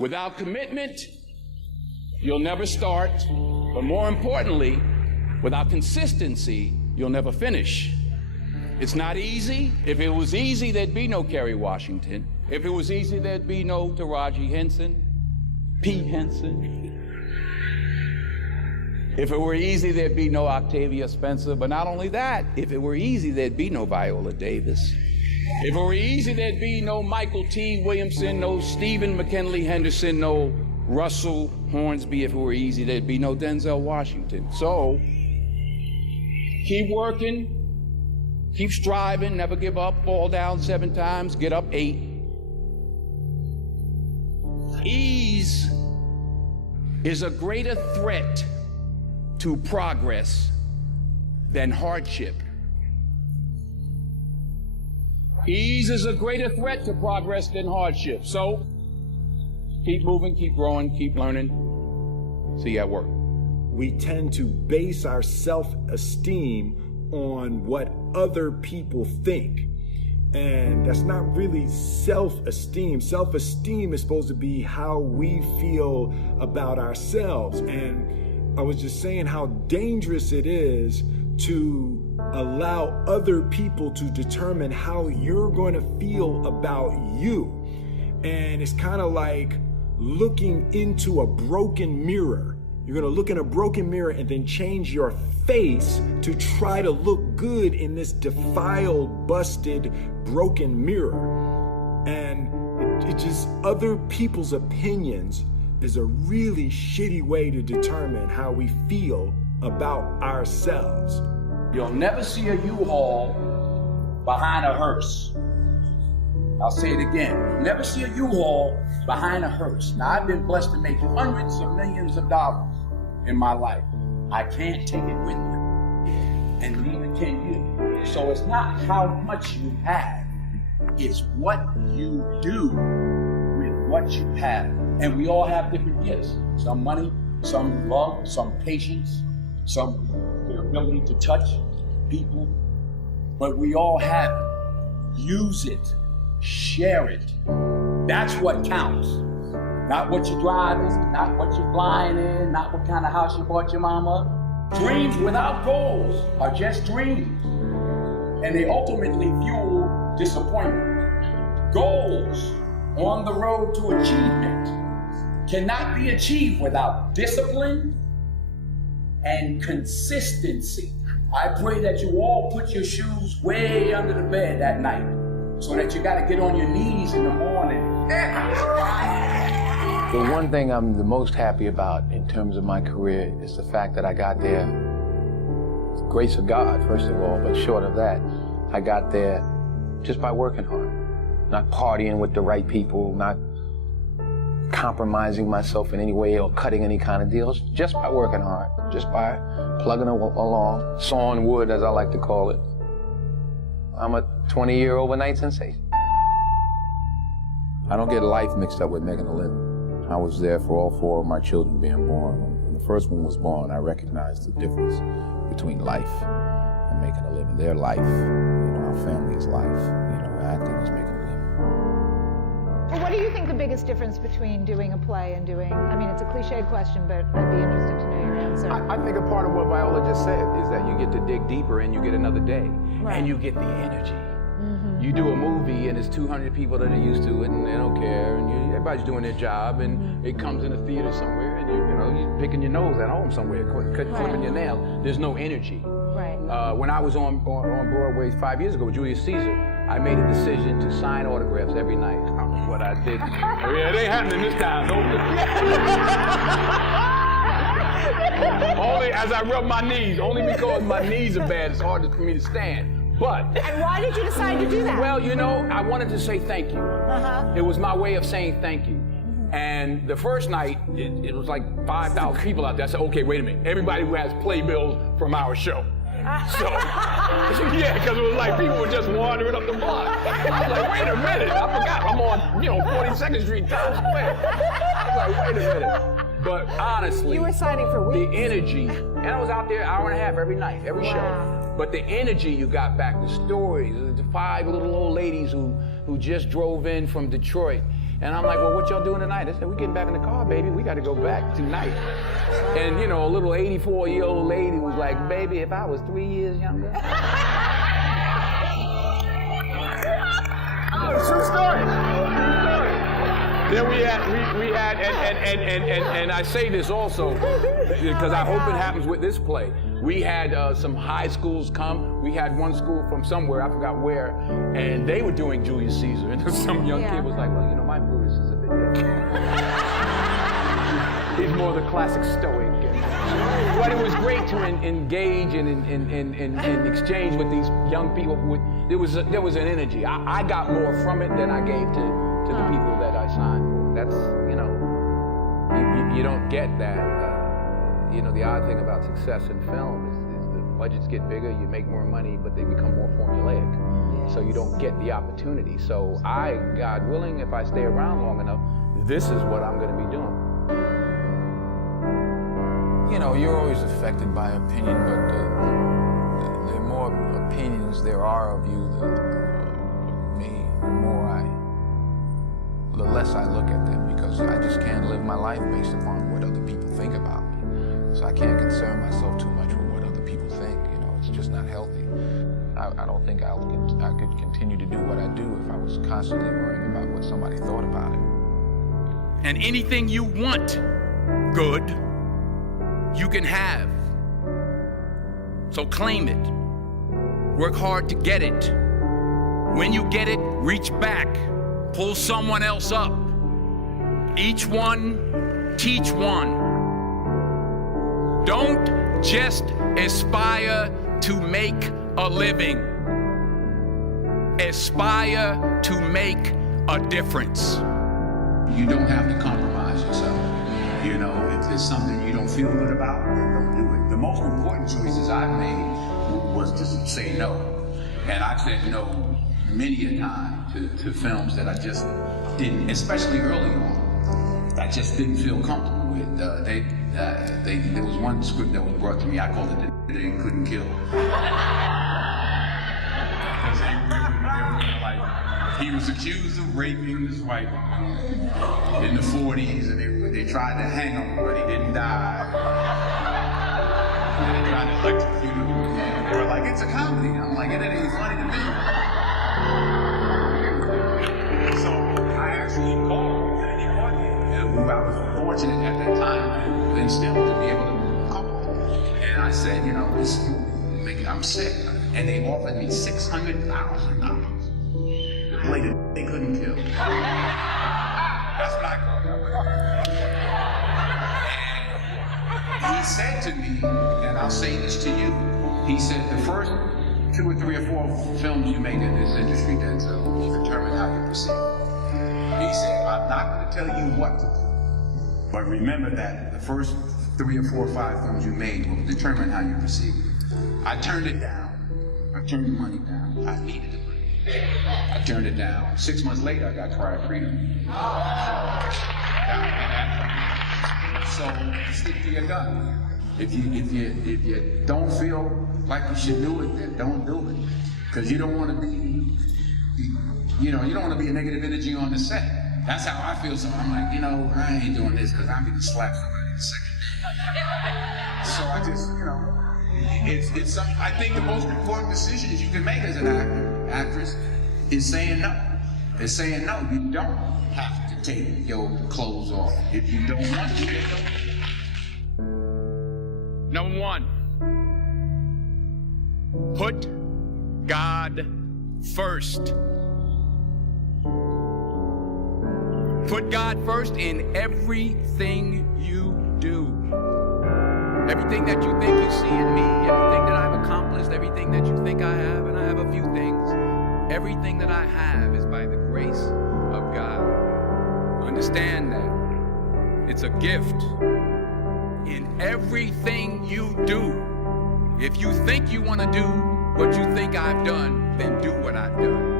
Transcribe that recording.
Without commitment, you'll never start. But more importantly, without consistency, you'll never finish. It's not easy. If it was easy, there'd be no Kerry Washington. If it was easy, there'd be no Taraji Henson, P. Henson. If it were easy, there'd be no Octavia Spencer. But not only that, if it were easy, there'd be no Viola Davis. If it were easy, there'd be no Michael T. Williamson, no Stephen McKinley Henderson, no Russell Hornsby. If it were easy, there'd be no Denzel Washington. So, keep working, keep striving, never give up, fall down 7 times, get up 8. Ease is a greater threat to progress than hardship. Ease is a greater threat to progress than hardship. So, keep moving, keep growing, keep learning. See you at work. We tend to base our self-esteem on what other people think. And that's not really self-esteem. Self-esteem is supposed to be how we feel about ourselves. And I was just saying how dangerous it is to allow other people to determine how you're going to feel about you. And it's kind of like looking into a broken mirror. You're going to look in a broken mirror and then change your face to try to look good in this defiled, busted, broken mirror. And it just, other people's opinions is a really shitty way to determine how we feel about ourselves. You'll never see a U-Haul behind a hearse. I'll say it again. You'll never see a U-Haul behind a hearse. Now, I've been blessed to make hundreds of millions of dollars in my life. I can't take it with me, and neither can you. So it's not how much you have, it's what you do with what you have. And we all have different gifts. Some money, some love, some patience, some the ability to touch people. But we all have it. Use it. Share it. That's what counts. Not what you're driving, not what you're flying in, not what kind of house you bought your mama. Dreams without goals are just dreams. And they ultimately fuel disappointment. Goals on the road to achievement cannot be achieved without discipline and consistency. I pray that you all put your shoes way under the bed at night so that you gotta get on your knees in the morning. The one thing I'm the most happy about in terms of my career is the fact that I got there, it's the grace of God, first of all, but short of that, I got there just by working hard, not partying with the right people, not compromising myself in any way or cutting any kind of deals, just by working hard, just by plugging along, sawing wood, as I like to call it. I'm a 20-year overnight sensation. I don't get life mixed up with making a living. I was there for all 4 of my children being born. When the first one was born, I recognized the difference between life and making a living. Their life, our family's life, acting is making a living. Well, what do you think the biggest difference between doing a play and doing, I mean, it's a cliche question, but I'd be interested to know your answer. I think a part of what Viola just said is that you get to dig deeper and you get another day. Right. And you get the energy. You do a movie and there's 200 people that are used to it and they don't care and everybody's doing their job and it comes in a theater somewhere and you're picking your nose at home somewhere, clipping your nail. There's no energy. Right. When I was on Broadway 5 years ago with Julius Caesar, I made a decision to sign autographs every night. I don't know what I did. Yeah, it ain't happening this time. Only as I rub my knees, only because my knees are bad, it's hard for me to stand. But. And why did you decide to do that? Well, I wanted to say thank you. It was my way of saying thank you. And the first night, it was like 5,000 people out there. I said, okay, wait a minute. Everybody who has playbills from our show. So, yeah, because it was like people were just wandering up the block. I was like, wait a minute. I forgot I'm on, 42nd Street, Times Square. I was like, wait a minute. But honestly, you were signing for weeks. The energy, and I was out there an hour and a half every night, every show. But the energy you got back, the stories, the 5 little old ladies who just drove in from Detroit, And I'm like, well, what y'all doing tonight? They said, we're getting back in the car, baby. We got to go back tonight. And, you know, a little 84-year-old lady was like, baby, if I was 3 years younger. True story. Then we had, and I say this also, because I hope it happens with this play. We had some high schools come. We had one school from somewhere, I forgot where, and they were doing Julius Caesar. And some young kid was like, well, you know, my Brutus is a bit different. He's more the classic stoic. But it was great to engage and exchange with these young people. There was an energy. I got more from it than I gave to the people that I signed for. That's, you know, you don't get that. You know, the odd thing about success in film is the budgets get bigger, you make more money, but they become more formulaic. So you don't get the opportunity. So God willing, if I stay around long enough, this is what I'm going to be doing. You know, you're always affected by opinion, but the more opinions there are of you, me, the less I look at them, because I just can't live my life based upon what other people think about me. So I can't concern myself too much with what other people think. You know, it's just not healthy. I don't think I could continue to do what I do if I was constantly worrying about what somebody thought about it. And anything you want good, you can have. So claim it. Work hard to get it. When you get it, reach back. Pull someone else up. Each one, teach one. Don't just aspire to make a living. Aspire to make a difference. You don't have to compromise yourself. You know, if there's something you don't feel good about, then don't do it. The most important choices I've made was to say no. And I've said no many a time to films that I just didn't, especially early on, I just didn't feel comfortable with. There was one script that was brought to me, I called it The They Couldn't Kill. He was accused of raping his wife in the 40s, and they tried to hang him, but he didn't die. And they tried to electrocute him. And they were like, it's a comedy. I'm like, it ain't funny to me. So I actually called Andy who I was fortunate at that time and still to be able to call. And I said, you know, I'm sick. And they offered me $600,000. Play that they couldn't kill. That's what I call it. And he said to me, and I'll say this to you, he said the first 2 or 3 or 4 films you make in this industry, Denzel, will determine how you proceed. He said, I'm not going to tell you what to do, but remember that the first 3 or 4 or 5 films you made will determine how you proceed. I turned it down. I turned the money down. I needed it. I turned it down. 6 months later, I got Cry of Freedom. So stick to your gun. If you don't feel like you should do it, then don't do it. Because you don't want to be, you don't want to be a negative energy on the set. That's how I feel. So I'm like, I ain't doing this because I'm gonna slap somebody in a second. So I just, it's something. I think the most important decisions you can make as an actor, actress, is saying no. Is saying no. You don't have to take your clothes off if you don't want to. Number 1, put God first. Put God first in everything you do. Everything that you think you see in me, everything that I've accomplished, everything that you think I have, and I have a few things, everything that I have is by the grace of God. Understand that. It's a gift. In everything you do, if you think you want to do what you think I've done, then do what I've done.